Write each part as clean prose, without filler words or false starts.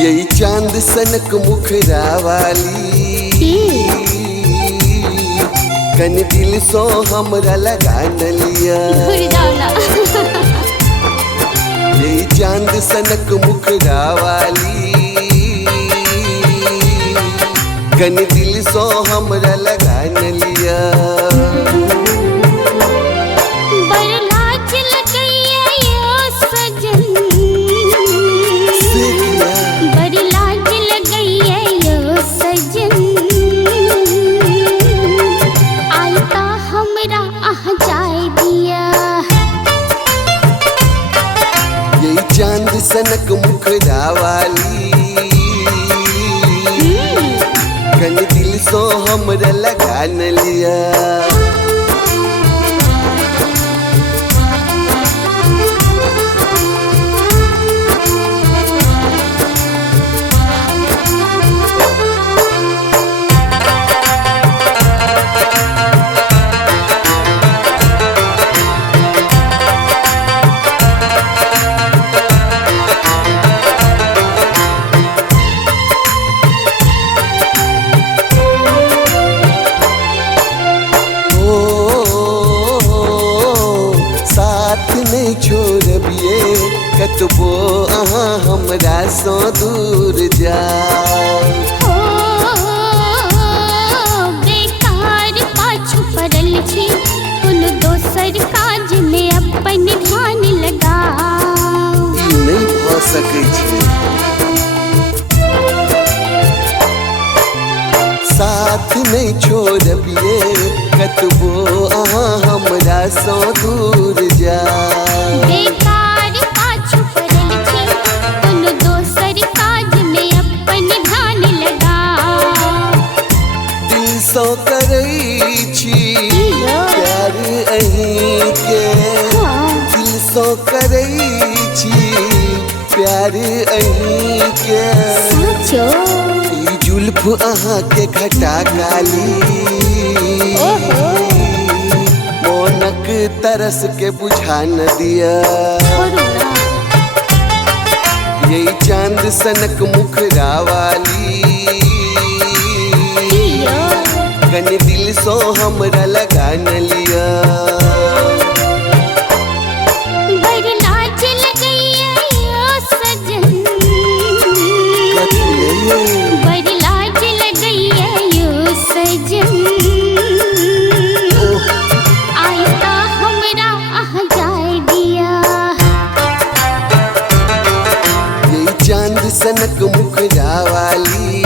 यही चांद सनक मुखरा वाली कन दिल सो हमरा लगा न लिया। यही चांद सनक मुखरा वाली कन दिल सो हमरा लगा न लिया। चांद सनक मुखरा वाली कन दिल सो हमरा लगा न लिया। नहीं छोड़बिए कतबो अहाँ हमरा सो दूर जाओ। बेकार पाछू पड़ल छी कोनो दोसर काज में अपन ध्यान लगाओ। ई नहीं भ सकै छै। साथ नहीं छोड़बिए कतबो अहाँ हमरा सो दूर जाओ। बेकार पाछू पड़ल छी कोनो दोसर काज में अपन ध्यान लगाओ। दिल सो करै छी प्यार अहीं के। दिल सो करै छी प्यार अहीं के। सोचो जुल्फ अहाँ के घटा काली मोनक तरस के बुझा न दिया। यही चांद सनक मुखरा वाली कन दिल सो हमरा लगा न लिया। चांद सनक मुखरा वाली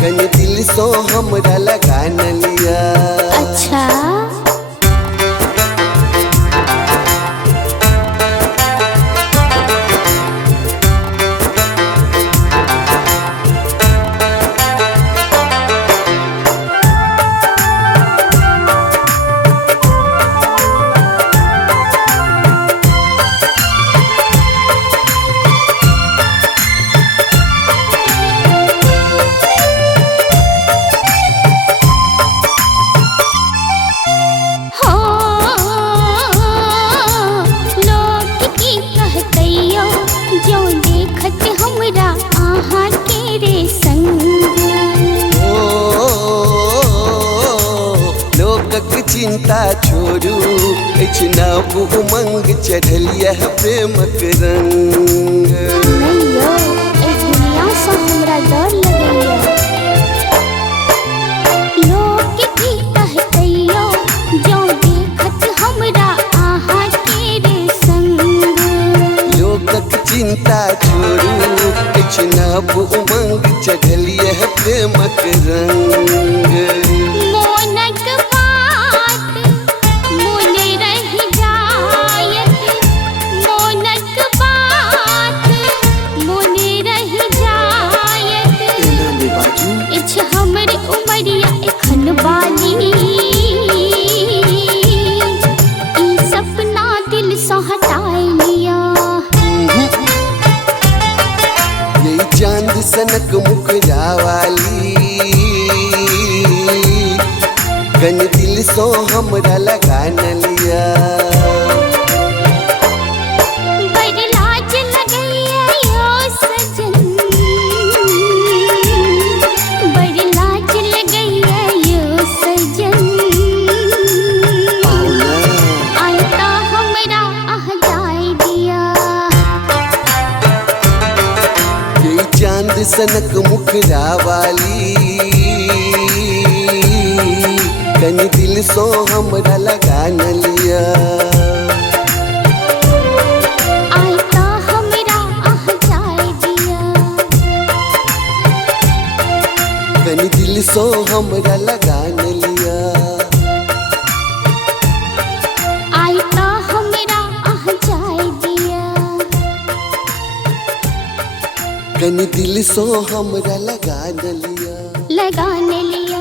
कन दिल सो हमरा लगा न लिया। अच्छा चिंता छोड़ू इतना उमंग चढ़ल यह प्रेमक रंग। दुनिया से हमरा डर लगैया। लोग की कहतैयो जो देखत हमरा आहा के रे संग। लोकक चिंता छोड़ू इतना उमंग चढ़ल यह प्रेमक रंग। सपना दिल से हटा लिया। यही चांद सनक मुखरा वाली कन दिल सो हमरा लगा न लिया। बड़ लाज लगई चांद सनक मुखरा वाली कनी दिल सो हमरा लगा न लिया। आइता हमरा आह जाए दिया, कनी दिल सो हमरा लगा न लिया। आइता हमरा आह जाए दिया, कनी दिल सो हमरा लगा न लिया। लगाने लिया।